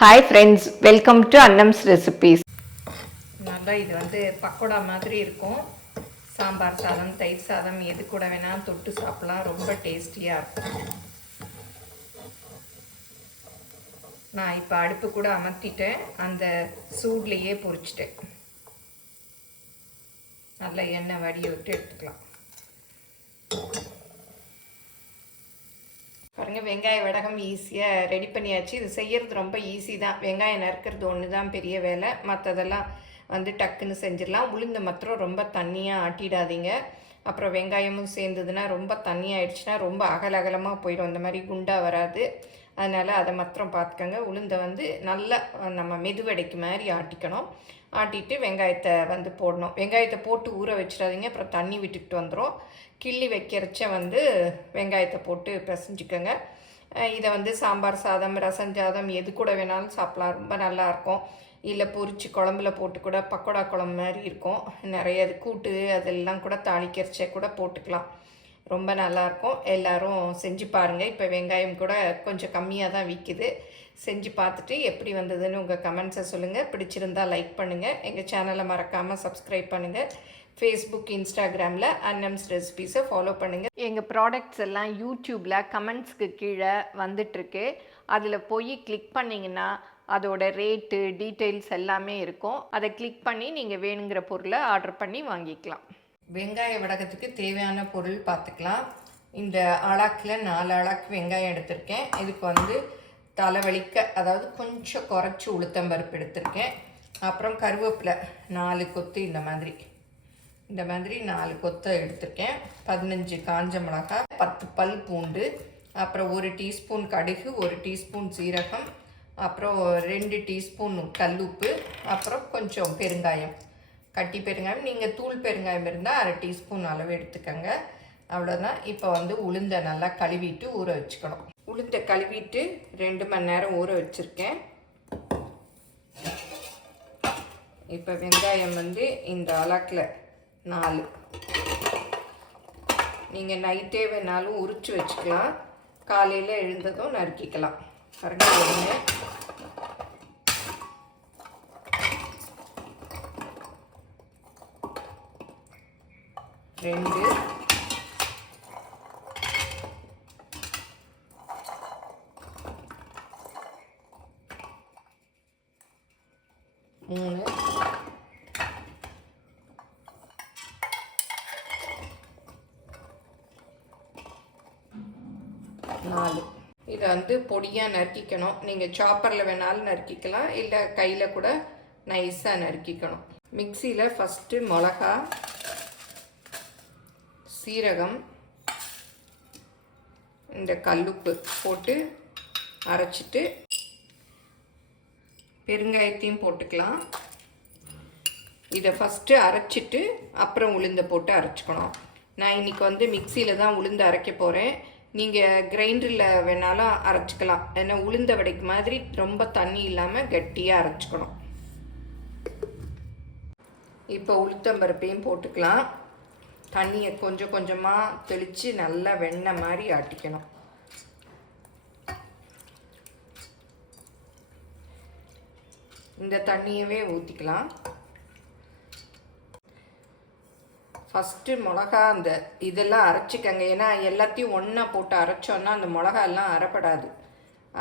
Hi friends, welcome to Annam's recipes. நல்லா இது வந்து பக்கோடா மாதிரி இருக்கும். சாம்பார் சாதம், தயிர் சாதம் எது கூட வேணாலும் தொட்டு சாப்பிடலாம். ரொம்ப டேஸ்டியாக இருக்கும். நான் இப்போ அடுப்பு கூட அமர்த்திட்டேன். அந்த சூட்லேயே பொரிச்சிட்டேன். நல்லா எண்ணெய் வடிய விட்டு எடுத்துக்கலாம். பாருங்கள், வெங்காய வடகம் ஈஸியாக ரெடி பண்ணியாச்சு. இது செய்கிறது ரொம்ப ஈஸி தான். வெங்காயம் நறுக்கிறது ஒன்று தான் பெரிய வேலை. மற்றதெல்லாம் வந்து டக்குன்னு செஞ்சிடலாம். உளுந்து மாத்திரம் ரொம்ப தண்ணியாக ஆட்டிடாதீங்க. அப்புறம் வெங்காயமும் சேர்ந்ததுன்னா ரொம்ப தண்ணியாகிடுச்சுன்னா ரொம்ப அகலகலமாக போயிடும். அந்த மாதிரி குண்டாக வராது. அதனால் அதை மாத்திரம் பார்த்துக்கோங்க. உளுந்தை வந்து நல்லா நம்ம மெதுவடைக்கு மாதிரி ஆட்டிக்கணும். ஆட்டிட்டு வெங்காயத்தை வந்து போடணும். வெங்காயத்தை போட்டு ஊற வச்சிடாதீங்க, அப்புறம் தண்ணி விட்டுக்கிட்டு வந்துடும். கிள்ளி வைக்கிறச்ச வந்து வெங்காயத்தை போட்டு பிசைஞ்சிக்கோங்க. இதை வந்து சாம்பார் சாதம், ரசம் சாதம் எது கூட வேணாலும் சாப்பிட்லாம். ரொம்ப நல்லாயிருக்கும். இல்லை பொரிச்சு குழம்புல போட்டு கூட பக்கோடா குழம்பு மாதிரி இருக்கும். நிறைய கூட்டு அதெல்லாம் கூட தாளிக்கிறச்ச கூட போட்டுக்கலாம். ரொம்ப நல்லாயிருக்கும். எல்லோரும் செஞ்சு பாருங்கள். இப்போ வெங்காயம் கூட கொஞ்சம் கம்மியாக தான் விற்கிது. செஞ்சு பார்த்துட்டு எப்படி வந்ததுன்னு உங்கள் கமெண்ட்ஸை சொல்லுங்கள். பிடிச்சிருந்தால் லைக் பண்ணுங்கள். எங்கள் சேனலை மறக்காமல் சப்ஸ்கிரைப் பண்ணுங்கள். ஃபேஸ்புக், இன்ஸ்டாகிராமில் அன்னம்ஸ் ரெசிபீஸை ஃபாலோ பண்ணுங்கள். எங்கள் ப்ராடக்ட்ஸ் எல்லாம் யூடியூப்பில் கமெண்ட்ஸ்க்கு கீழே வந்துட்டுருக்கு. அதில் போய் கிளிக் பண்ணிங்கன்னா அதோட ரேட்டு, டீட்டெயில்ஸ் எல்லாமே இருக்கும். அதை கிளிக் பண்ணி நீங்கள் வேணுங்கிற பொருளை ஆர்டர் பண்ணி வாங்கிக்கலாம். வெங்காய வடகத்துக்கு தேவையான பொருள் பார்த்துக்கலாம். இந்த அழாக்கில் 4 அழாக்கு வெங்காயம் எடுத்திருக்கேன். இதுக்கு வந்து தலைவலிக்க, அதாவது கொஞ்சம் குறைச்சி உளுத்தம்பருப்பு எடுத்திருக்கேன். அப்புறம் கருவேப்பிலை 4 கொத்து, இந்த மாதிரி 4 கொத்தை எடுத்திருக்கேன். 15 காஞ்ச மிளகாய், 10 பல் பூண்டு, அப்புறம் 1 டீஸ்பூன் கடுகு, 1 டீஸ்பூன் சீரகம், அப்புறம் 2 டீஸ்பூன் கல்லுப்பு, அப்புறம் கொஞ்சம் பெருங்காயம், கட்டி பெருங்காயம். நீங்கள் தூள் பெருங்காயம் இருந்தால் 1/2 டீஸ்பூன் அளவு எடுத்துக்கோங்க. அவ்வளோதான். இப்போ வந்து உளுந்தை நல்லா கழுவிட்டு ஊற வச்சுக்கணும். உளுந்தை கழுவிட்டு 2 மணி நேரம் ஊற வச்சுருக்கேன். இப்போ வெங்காயம் வந்து இந்த அளக்கில் 4. நீங்கள் நைட்டே வேணாலும் உரித்து வச்சுக்கலாம். காலையில் எழுந்ததும் நறுக்கிக்கலாம். பாருங்க, 1, 2, 3, 4. இதை வந்து பொடியாக நறுக்கிக்கணும். நீங்கள் சாப்பரில் வேணாலும் நறுக்கிக்கலாம், இல்லை கையில் கூட நைஸாக நறுக்கிக்கணும். மிக்சியில் ஃபஸ்ட்டு மிளகா, சீரகம், இந்த கல்லுப்பு போட்டு அரைச்சிட்டு பெருங்காயத்தையும் போட்டுக்கலாம். இதை ஃபஸ்ட்டு அரைச்சிட்டு அப்புறம் உளுந்தை போட்டு அரைச்சிக்கணும். நான் இன்றைக்கி வந்து மிக்சியில் தான் உளுந்து அரைக்க போகிறேன். நீங்கள் கிரைண்டரில் வேணாலும் அரைச்சிக்கலாம். ஏன்னா உளுந்த வடைக்கு மாதிரி ரொம்ப தண்ணி இல்லாமல் கட்டியாக அரைச்சிக்கணும். இப்போ உளுத்தம்பருப்பையும் போட்டுக்கலாம். தண்ணியை கொஞ்சம் கொஞ்சமாக தெளித்து நல்லா வெண்ணெய் மாதிரி ஆட்டிக்கணும். இந்த தண்ணியவே ஊற்றிக்கலாம். ஃபஸ்ட்டு மிளகா அந்த இதெல்லாம் அரைச்சிக்கங்க. ஏன்னா எல்லாத்தையும் ஒன்றா போட்டு அரைச்சோன்னா அந்த மிளகா எல்லாம் அரைப்படாது.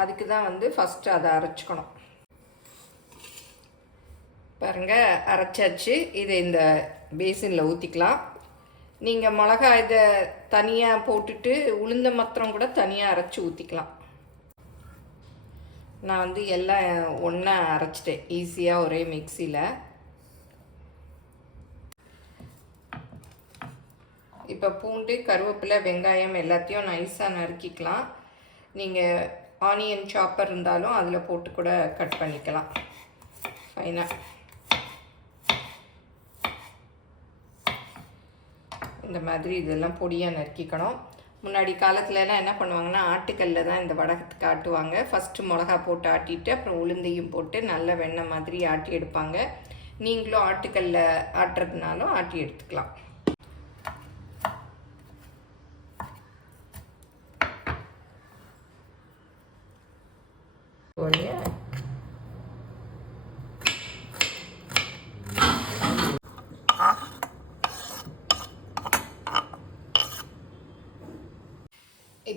அதுக்கு தான் வந்து ஃபஸ்ட்டு அதை அரைச்சிக்கணும். பாருங்கள், அரைச்சாச்சு. இதை இந்த பேசினில் ஊற்றிக்கலாம். நீங்கள் மிளகா இதை தனியாக போட்டுட்டு உளுந்த மாத்திரம் கூட தனியாக அரைச்சி ஊற்றிக்கலாம். நான் வந்து எல்லாம் ஒன்றா அரைச்சிட்டேன் ஈஸியாக ஒரே மிக்சியில். இப்போ பூண்டு, கருவேப்பிலை, வெங்காயம் எல்லாத்தையும் நைஸாக நறுக்கிக்கலாம். நீங்கள் ஆனியன் சாப்பர் இருந்தாலும் அதில் போட்டு கூட கட் பண்ணிக்கலாம் ஃபைனாக. இந்த மாதிரி இதெல்லாம் பொடியாக நறுக்கிக்கணும். முன்னாடி காலத்துலலாம் என்ன பண்ணுவாங்கன்னா ஆட்டுக்கல்லில் தான் இந்த வடகத்துக்கு ஆட்டுவாங்க. ஃபஸ்ட்டு மிளகா போட்டு ஆட்டிட்டு அப்புறம் உளுந்தையும் போட்டு நல்ல வெண்ணெய் மாதிரி ஆட்டி எடுப்பாங்க. நீங்களும் ஆட்டுக்கல்லில் ஆட்டுறதுனாலும் ஆட்டி எடுத்துக்கலாம்.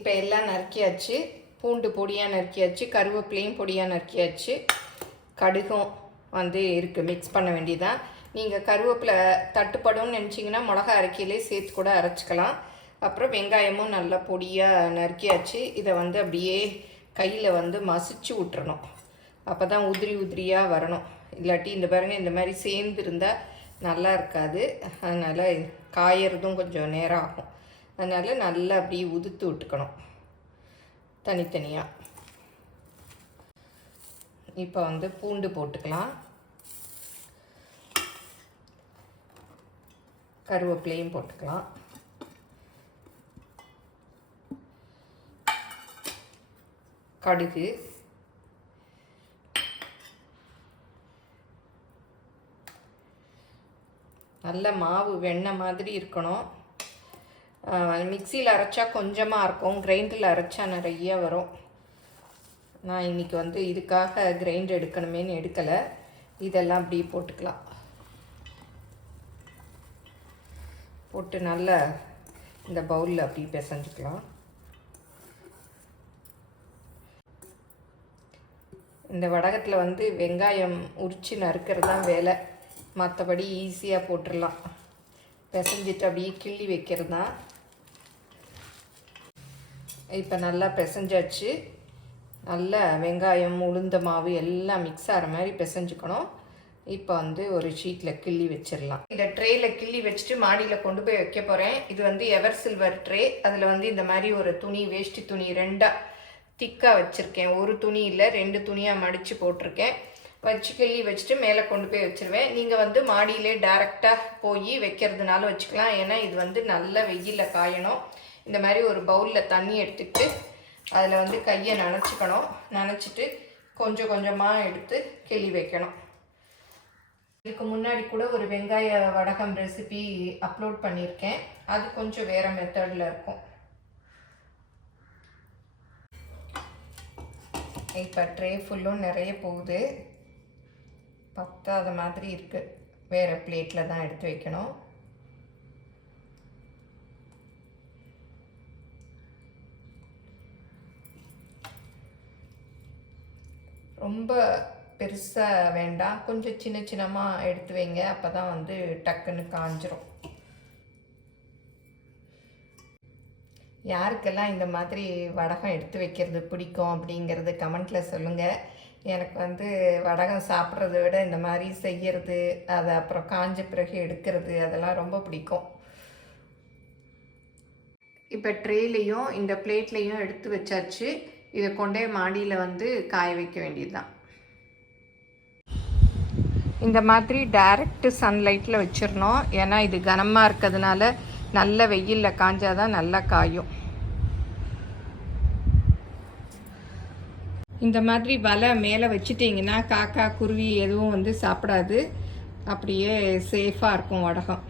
இப்போ எல்லாம் நறுக்கியாச்சு. பூண்டு பொடியாக நறுக்கியாச்சு, கருவேப்பிலையும் பொடியாக நறுக்கியாச்சு, கடுகும் வந்து இருக்குது, மிக்ஸ் பண்ண வேண்டியதான். நீங்கள் கருவேப்பிலை தட்டுப்படும்னு நினச்சிங்கன்னா மிளகா அரைக்கையிலே சேர்த்து கூட அரைச்சிக்கலாம். அப்புறம் வெங்காயமும் நல்லா பொடியாக நறுக்கியாச்சு. இதை வந்து அப்படியே கையில் வந்து மசிச்சு விட்டுறணும். அப்போ தான் உதிரி உதிரியாக வரணும். இல்லாட்டி இந்த பாருங்கள், இந்த மாதிரி சேர்ந்து இருந்தால் நல்லா இருக்காது. அதனால் காயறதும் கொஞ்சம் நேரம் ஆகும். அதனால் நல்லா அப்படியே உதுத்து விட்டுக்கணும் தனித்தனியாக. இப்போ வந்து பூண்டு போட்டுக்கலாம், கருவேப்பிலையும் போட்டுக்கலாம், கடுகு, நல்ல மாவு வெண்ணெய் மாதிரி இருக்கணும். மிக்சியில் அரைச்சா கொஞ்சமாக இருக்கும், கிரைண்டரில் அரைச்சா நிறைய வரும். நான் இன்றைக்கி வந்து இதுக்காக கிரைண்டர் எடுக்கணுமேனு எடுக்கலை. இதெல்லாம் அப்படியே போட்டுக்கலாம். போட்டு நல்லா இந்த பவுலில் அப்படியே பிசைஞ்சுக்கலாம். இந்த வடகத்தில் வந்து வெங்காயம் உரித்து நறுக்கிறது தான் வேலை, மற்றபடி ஈஸியாக போட்டுடலாம். பிசைஞ்சிட்டு அப்படியே கிள்ளி வைக்கிறது தான். இப்போ நல்லா பிசைஞ்சாச்சு. நல்லா வெங்காயம், உளுந்த மாவு எல்லாம் மிக்ஸ் ஆகிற மாதிரி பிசைஞ்சுக்கணும். இப்போ வந்து ஒரு ஷீட்டில் கிள்ளி வச்சிடலாம். இந்த ட்ரேயில் கிள்ளி வச்சுட்டு மாடியில் கொண்டு போய் வைக்க போகிறேன். இது வந்து எவர் சில்வர் ட்ரே. அதில் வந்து இந்த மாதிரி ஒரு துணி, வேஷ்டி துணி ரெண்டாக திக்காக வச்சுருக்கேன். ஒரு துணி இல்லை, 2 துணியாக மடித்து போட்டிருக்கேன். வச்சு கிள்ளி வச்சுட்டு மேலே கொண்டு போய் வச்சுருவேன். நீங்கள் வந்து மாடியிலே டைரெக்டாக போய் வைக்கிறதுனால வச்சுக்கலாம். ஏன்னா இது வந்து நல்ல வெயிலில் காயணும். இந்த மாதிரி ஒரு பவுலில் தண்ணி எடுத்துக்கிட்டு அதில் வந்து கையை நனைச்சிக்கணும். நனைச்சிட்டு கொஞ்சம் கொஞ்சமாக எடுத்து கிள்ளி வைக்கணும். இதுக்கு முன்னாடி கூட ஒரு வெங்காய வடகம் ரெசிபி அப்லோட் பண்ணியிருக்கேன். அது கொஞ்சம் வேறு மெத்தடில் இருக்கும். இப்போ ட்ரே ஃபுல்லும் நிறைய போகுது, பத்தாத மாதிரி இருக்குது. வேறு பிளேட்டில் தான் எடுத்து வைக்கணும். ரொம்ப பெருசாக வேண்டாம், கொஞ்சம் சின்ன சின்னமாக எடுத்து வைங்க. அப்போ தான் வந்து டக்குன்னு காஞ்சிரும். யாருக்கெல்லாம் இந்த மாதிரி வடகம் எடுத்து வைக்கிறது பிடிக்கும் அப்படிங்கிறது கமெண்ட்டில் சொல்லுங்கள். எனக்கு வந்து வடகம் சாப்பிட்றத விட இந்த மாதிரி செய்கிறது, அதை அப்புறம் காஞ்ச பிறகு எடுக்கிறது, அதெல்லாம் ரொம்ப பிடிக்கும். இப்போ ட்ரேலையும் இந்த பிளேட்லேயும் எடுத்து வச்சாச்சு. இதை கொண்டே மாடியில் வந்து காய வைக்க வேண்டியது தான். இந்த மாதிரி டைரக்ட் சன்லைட்டில் வச்சிடணும். ஏன்னா இது கனமாக இருக்கிறதுனால நல்ல வெயிலில் காஞ்சாதான் நல்லா காயும். இந்த மாதிரி வலை மேலே வச்சுட்டிங்கன்னா காக்கா குருவி எதுவும் வந்து சாப்பிடாது. அப்படியே சேஃபாக இருக்கும் வடகம்.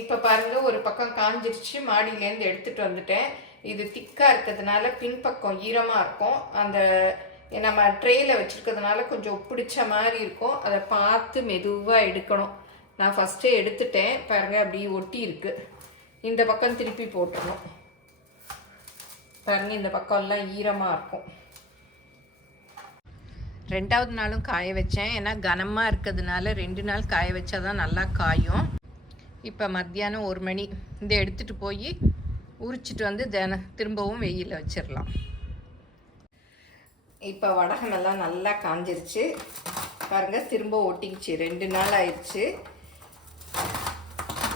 இப்போ பாருங்கள், ஒரு பக்கம் காஞ்சிருச்சு. மாடியிலேருந்து எடுத்துகிட்டு வந்துட்டேன். இது திக்காக இருக்கிறதுனால பின்பக்கம் ஈரமாக இருக்கும். அந்த நம்ம ட்ரேயில் வச்சுருக்கிறதுனால கொஞ்சம் பிடிச்ச மாதிரி இருக்கும். அதை பார்த்து மெதுவாக எடுக்கணும். நான் ஃபஸ்ட்டே எடுத்துட்டேன். பாருங்கள், அப்படியே ஒட்டி இருக்குது. இந்த பக்கம் திருப்பி போட்டுடணும். பாருங்கள், இந்த பக்கம்லாம் ஈரமாக இருக்கும். 2வது நாளும் காய வச்சேன். ஏன்னா கனமாக இருக்கிறதுனால 2 நாள் காய வச்சா தான் நல்லா காயும். இப்போ மத்தியானம் 1 மணி. இதை எடுத்துகிட்டு போய் உரிச்சிட்டு வந்து திரும்பவும் வெயிலில் வச்சிடலாம். இப்போ வடகமெல்லாம் நல்லா காஞ்சிருச்சு. பாருங்கள், திரும்ப ஒட்டிக்கிச்சு. 2 நாள் ஆயிடுச்சு.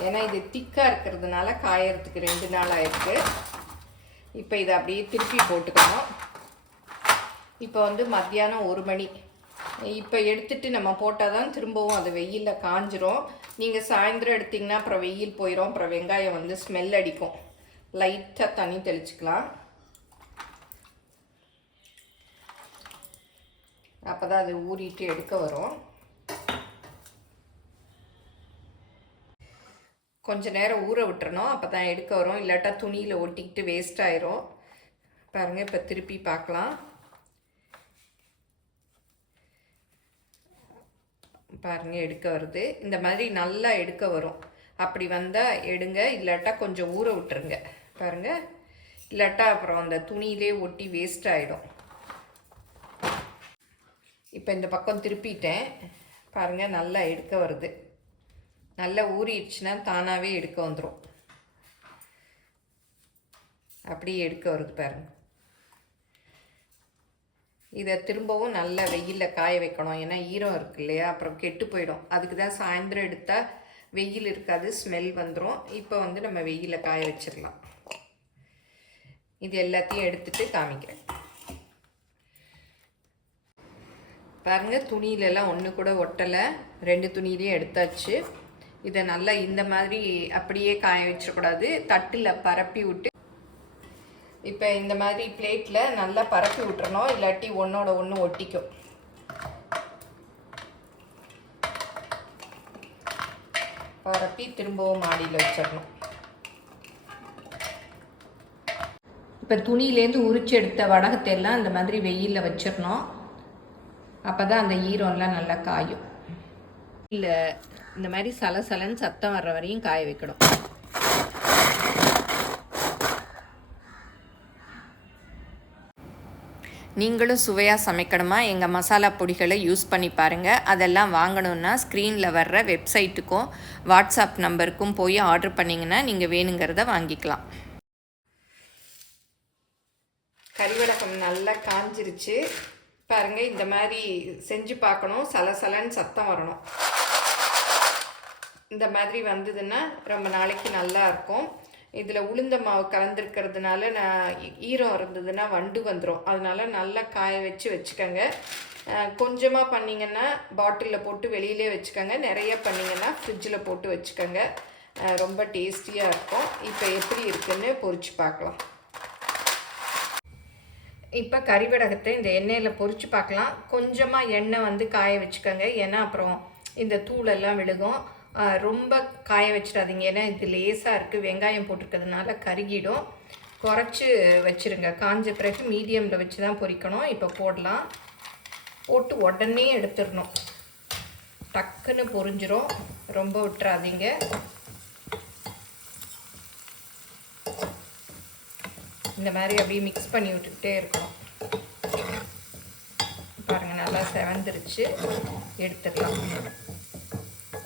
ஏன்னா இது திக்காக இருக்கிறதுனால காயறதுக்கு 2 நாள் ஆயிருக்கு. இப்போ இதை அப்படியே திருப்பி போட்டுக்கணும். இப்போ வந்து மத்தியானம் 1 மணி. இப்போ எடுத்துகிட்டு நம்ம போட்டால் தான் திரும்பவும் அது வெயிலில் காஞ்சிரும். நீங்கள் சாயந்தரம் எடுத்திங்கன்னா அப்புறம் வெயில் போயிடும். அப்புறம் வெங்காயம் வந்து ஸ்மெல் அடிக்கும். லைட்டாக தண்ணி தெளிச்சுக்கலாம். அப்போ தான் அது ஊறிட்டு எடுக்க வரும். கொஞ்சம் நேரம் ஊற விட்டுறணும். அப்போ தான் எடுக்க வரும். இல்லாட்டா துணியில் ஒட்டிக்கிட்டு வேஸ்ட் ஆயிரும். பாருங்கள், இப்போ திருப்பி பார்க்கலாம். பாருங்கள், எடுக்க வருது. இந்த மாதிரி நல்லா எடுக்க வரும். அப்படி வந்தால் எடுங்க, இல்லாட்டா கொஞ்சம் ஊற விட்டுருங்க. பாருங்கள், இல்லாட்டா அப்புறம் அந்த துணியிலே ஒட்டி வேஸ்ட் ஆகிடும். இப்போ இந்த பக்கம் திருப்பிட்டேன் பாருங்கள், நல்லா எடுக்க வருது. நல்லா ஊறிடுச்சுன்னா தானாகவே எடுக்க வந்துடும். அப்படியே எடுக்க வருது பாருங்கள். இதை திரும்பவும் நல்லா வெயிலில் காய வைக்கணும், ஏன்னா ஈரம் இருக்கு இல்லையா, அப்புறம் கெட்டு போயிடும். அதுக்கு தான் சாயந்தரம் எடுத்தால் வெயில் இருக்காது, ஸ்மெல் வந்துடும். இப்போ நம்ம வெயிலில் காய வச்சிடலாம். இது எல்லாத்தையும் எடுத்துட்டு காமிக்கிறேன் பாருங்கள். துணியிலலாம் ஒன்று கூட ஒட்டலை, 2 துணியிலையும் எடுத்தாச்சு. இதை நல்லா இந்த மாதிரி அப்படியே காய வச்சிடக்கூடாது, தட்டில் பரப்பி விட்டு இப்போ இந்த மாதிரி பிளேட்டில் நல்லா பரப்பி விட்டுறணும், இல்லாட்டி ஒன்றோட ஒன்று ஒட்டிக்கும். பரப்பி திரும்பவும் மாடியில் வச்சிடணும். இப்போ துணியிலேருந்து உரிச்சு எடுத்த வடகத்தை எல்லாம் இந்த மாதிரி வெயிலில் வச்சிடணும். அப்போ தான் அந்த ஈரம்லாம் நல்லா காயும். இல்லை, இந்த மாதிரி சலசலன்னு சத்தம் வர்ற வரையும் காய வைக்கணும். நீங்களும் சுவையாக சமைக்கணுமா? எங்கள் மசாலா பொடிகளை யூஸ் பண்ணி பாருங்கள். அதெல்லாம் வாங்கணுன்னா ஸ்க்ரீனில் வர்ற வெப்சைட்டுக்கும் வாட்ஸ்அப் நம்பருக்கும் போய் ஆர்டர் பண்ணிங்கன்னா நீங்கள் வேணுங்கிறத வாங்கிக்கலாம். கறிவடகம் நல்லா காஞ்சிருச்சு பாருங்கள். இந்த மாதிரி செஞ்சு பார்க்கணும், சலசலன்னு சத்தம் வரணும். இந்த மாதிரி வந்ததுன்னா ரொம்ப நாளைக்கு நல்லா இருக்கும். இதில் உளுந்த மாவு கலந்துருக்கிறதுனால ஈரம் இருந்ததுன்னா வண்டு வந்துடும். அதனால நல்லா காய வச்சுக்கோங்க. கொஞ்சமாக பண்ணிங்கன்னா பாட்டிலில் போட்டு வெளியிலே வச்சுக்கோங்க. நிறைய பண்ணிங்கன்னா ஃப்ரிட்ஜில் போட்டு வச்சுக்கோங்க. ரொம்ப டேஸ்டியாக இருக்கும். இப்போ எப்படி இருக்குன்னு பொரிச்சு பார்க்கலாம். இப்போ கறிவடகத்தை இந்த எண்ணெயில் பொரிச்சு பார்க்கலாம். கொஞ்சமாக எண்ணெய் காய வச்சுக்கோங்க, ஏன்னா அப்புறம் இந்த தூளெல்லாம் விழுகும். ரொம்ப காய வச்சிடாதீங்க, ஏன்னா இது லேசாக இருக்குது, வெங்காயம் போட்டிருக்கிறதுனால கருகிடும். குறைச்சி வச்சுருங்க. காஞ்ச பிறகு மீடியமில் வச்சு தான் பொரிக்கணும். இப்போ போடலாம். போட்டு உடனே எடுத்துடணும், டக்குன்னு பொரிஞ்சிரும். ரொம்ப விட்டுறாதீங்க. இந்த மாதிரி அப்படியே மிக்ஸ் பண்ணி விட்டுக்கிட்டே இருக்கணும். பாருங்கள், நல்லா செவந்துருச்சு, எடுத்துடலாம்.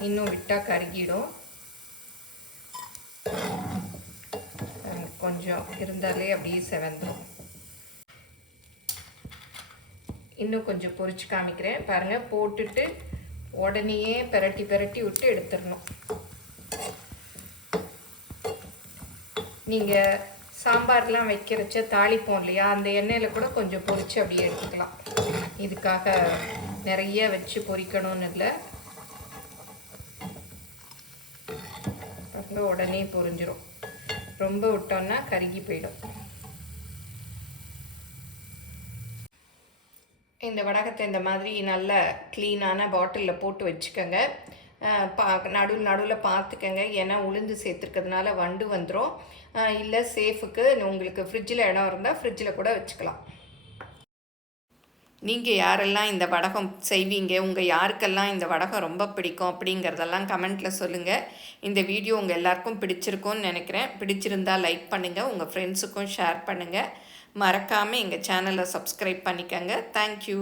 இன்னும் விட்டால் கருகிடும். கொஞ்சம் இருந்தாலே அப்படியே செவந்துடும். இன்னும் கொஞ்சம் பொரிச்சு காமிக்கிறேன் பாருங்கள். போட்டுட்டு உடனேயே பெரட்டி விட்டு எடுத்துடணும். நீங்கள் சாம்பார்லாம் வைக்கிறச்ச தாளிப்போம் இல்லையா, அந்த எண்ணெயில் கூட கொஞ்சம் பொரிச்சு அப்படியே எடுத்துக்கலாம். இதுக்காக நிறைய வச்சு பொரிக்கணும்னு இல்லை, உடனே பொரிஞ்சிரும். ரொம்ப விட்டோம்னா கருகி போயிடும். இந்த வடகத்தை இந்த மாதிரி நல்ல க்ளீனான பாட்டிலில் போட்டு வச்சுக்கோங்க. நடுவில் பார்த்துக்கங்க, ஏன்னா உளுந்து சேர்த்துருக்கிறதுனால வண்டு வந்துடும். இல்லை சேஃபுக்கு உங்களுக்கு ஃப்ரிட்ஜில் இடம் இருந்தால் ஃப்ரிட்ஜில் கூட வச்சுக்கலாம். நீங்கள் யாரெல்லாம் இந்த வடகம் செய்வீங்க, உங்கள் யாருக்கெல்லாம் இந்த வடகம் ரொம்ப பிடிக்கும் அப்படிங்கிறதெல்லாம் கமெண்ட்டில் சொல்லுங்கள். இந்த வீடியோ உங்கள் எல்லாருக்கும் பிடிச்சிருக்கும்னு நினைக்கிறேன். பிடிச்சிருந்தால் லைக் பண்ணுங்கள், உங்கள் ஃப்ரெண்ட்ஸுக்கும் ஷேர் பண்ணுங்கள். மறக்காமல் எங்கள் சேனலை சப்ஸ்கிரைப் பண்ணிக்கோங்க. தேங்க்யூ.